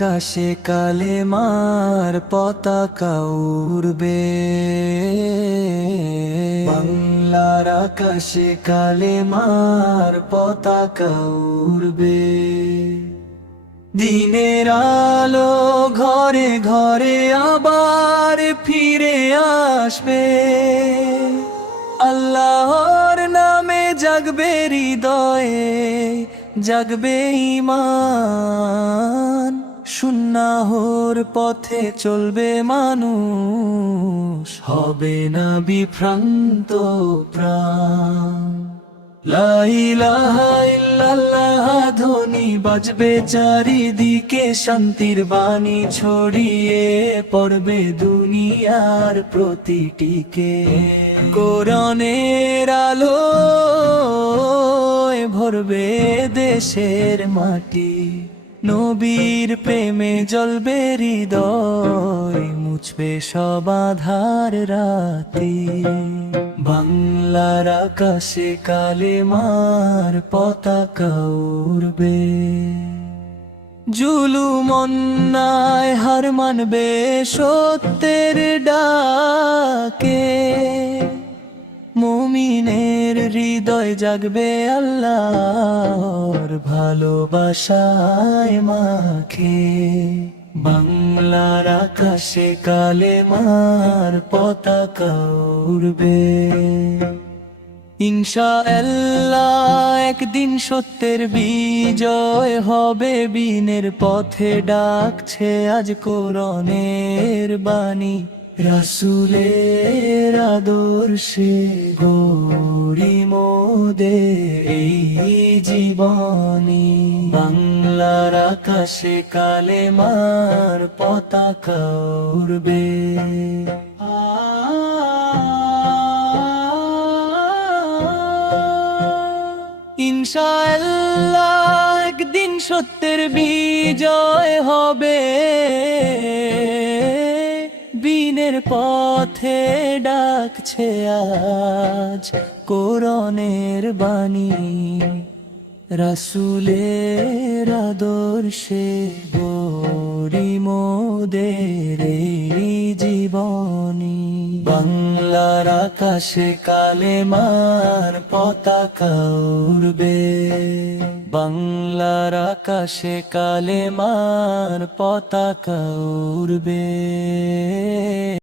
আকাশে কালেমার পতাকা উড়বে, বাংলার আকাশে কালেমার পতাকা উড়বে। দিনের আলো ঘরে ঘরে আবার ফিরে আসবে, আল্লাহর নামে জাগবে হৃদয়ে, জাগবে ঈমান। সুন্নাহর পথে চলবে মানুষ, হবে না বিভ্রান্ত প্রাণ। লা ইলাহা ইল্লাল্লাহ ধ্বনি বাজবে চারিদিকে, শান্তির বাণী ছড়িয়ে পড়বে দুনিয়ার প্রতিটিকে। কোরআনের আলো ভরবে দেশের মাটি, নবীর প্রেমে জ্বলবে হৃদয়, মুছবে সব আঁধার রাতে। বাংলার আকাশে কালেমার পতাকা উড়বে, জুলুম অন্যায় হার মানবে সত্যের ডাকে। মুমিনের হৃদয় জাগবে আল্লাহর ভালোবাসায় মাখে। বাংলার আকাশে কালেমার পতাকা উড়বে, ইনশাআল্লাহ একদিন সত্যের বিজয় হবে। বিনের পথে ডাকছে আজ কোরআনের বাণী, রাসূলের আদর্শে গড়ি মোদের এই জীবনী। বাংলার আকাশে কালেমার পতাকা উড়বে। ইনশাআল্লাহ একদিন সত্যের বিজয় হবে, বিনের পথে ডাকছে আজ কোরআনের বাণী, রাসূলের আদর্শে গড়ি মোদের এই জীবনী। বাংলার আকাশে কালেমার পতাকা উড়বে, বাংলার আকাশে কালেমার পতাকা উড়বে।